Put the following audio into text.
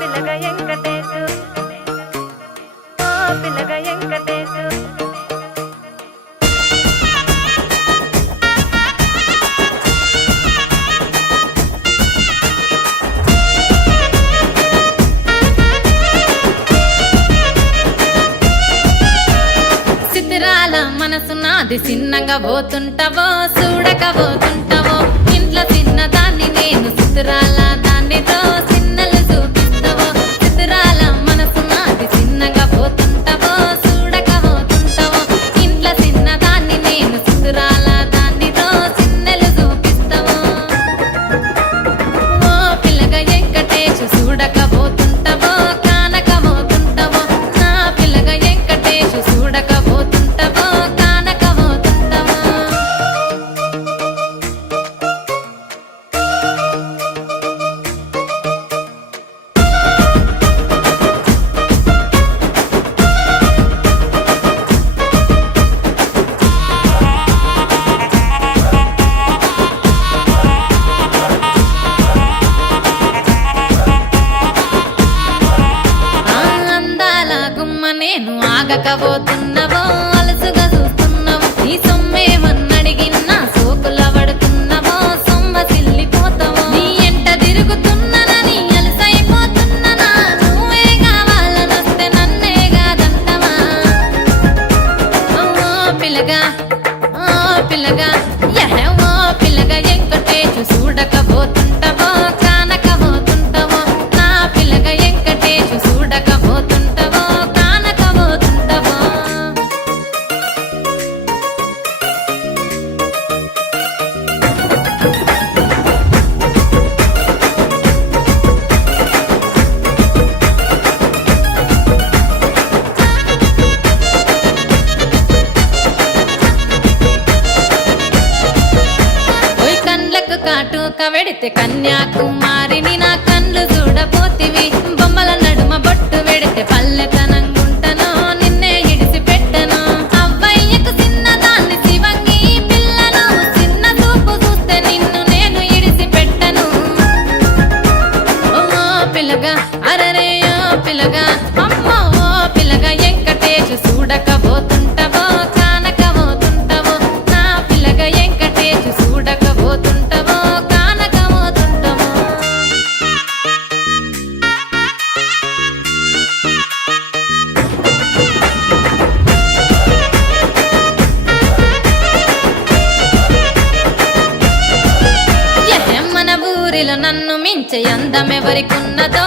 పిల్లగా వెంకటేశు ఓ పిల్లగా వెంకటేశు సితిరాల మనసు నాది చిన్నగా పోతుంటావో చూడక పోతుంటావో ఇంట్లో చిన్నదాన్ని నేను సితిరాల దానితో చిన్నలు చూపిస్తావో సితిరాల మనసు నాది చిన్నగా పోతుంటావో చూడక పోతుంటావో ఇంట్లో చిన్నదాన్ని నేను సితిరాల దానితో చిన్నలు చూపిస్తావో ఓ పిల్లగా వెంకటేశు చూడక పోతుంటావో కానక పోతుంటావో నా పిల్లగా వెంకటేశు చూడక పోతుంటావో కానక పోతుంటావో అందాల గుమ్మ నేను ఆగకపోతున్నావో అలసుగా చూస్తున్నావో నీ సొమ్మేమన్నడిగిన్నా సోకుల పడుతున్నావో సొమ్మ సిల్లిపోతావో నీ ఎంట తిరుగుతున్నానని అలసైపోతున్నానా నువ్వే కావాలనొస్తే నన్నే కాదంటవా ఓ పిల్లగా ఓ పిల్లగా ఓ పిల్లగా వెంకటేశు చూడకపోతుంటావో కానకపోతుంటావో నా పిల్లగా వెంకటేశు చూడకపోతుంటావో కానకపోతుంటావో ఓయ్ కండ్లకు కాటుక వెడితే కన్యాకుమారిని నా కండ్లు చూడపోతివి బొమ్మల నడుమ బొట్టు వెడితే పల్లెతనంగుంటను నిన్నే ఇడిసి పెట్టను అవ్వయ్యకు చిన్నదాన్ని శివంగి పిల్లను చిన్న చూపు చూస్తే నిన్ను నేను ఇడిసి పెట్టను ఓ పిల్లగా అరరే ఓ పిల్లగా అమ్మో ఓ పిల్లగా వెంకటేశు చూడకపోతుంటావో కానకపోతుంటావో నా పిల్లగా వెంకటేశు చూడకపోతుంటావో కానకపోతుంటావో మన ఊరిలో నన్ను మించే అందమెవరికున్నదో